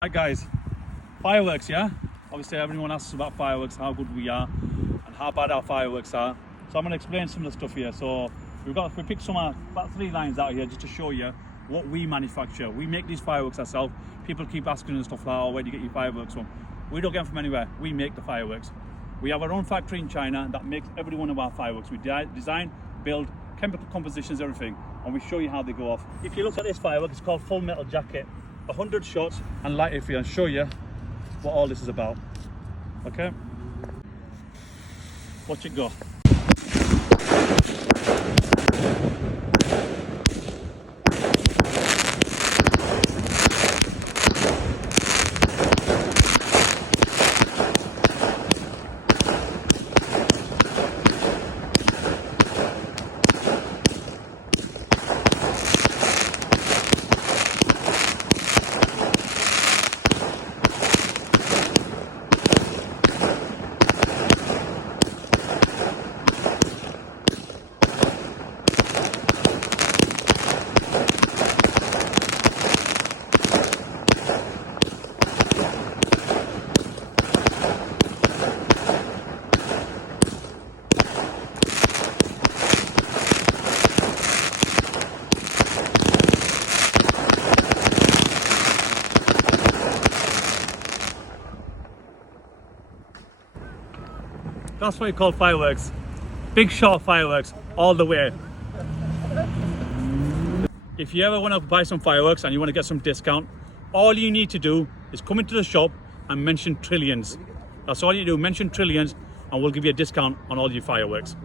Right guys, fireworks, yeah? Obviously everyone asks about fireworks, how good we are and how bad our fireworks are. So I'm going to explain some of the stuff here. So we picked some about 3 lines out here just to show you what we manufacture. We make these fireworks ourselves. People keep asking us stuff like, oh, where do you get your fireworks from? We don't get them from anywhere. We make the fireworks. We have our own factory in China that makes every one of our fireworks. We design, build, chemical compositions, everything, and we show you how they go off. If you look at this firework, it's called Full Metal Jacket. 100 shots and light it for you and show you what all this is about. Okay, watch it go. That's what you call fireworks. Big shot fireworks all the way. If you ever want to buy some fireworks and you want to get some discount, all you need to do is come into the shop and mention Trillions. That's all you do, mention Trillions, and we'll give you a discount on all your fireworks.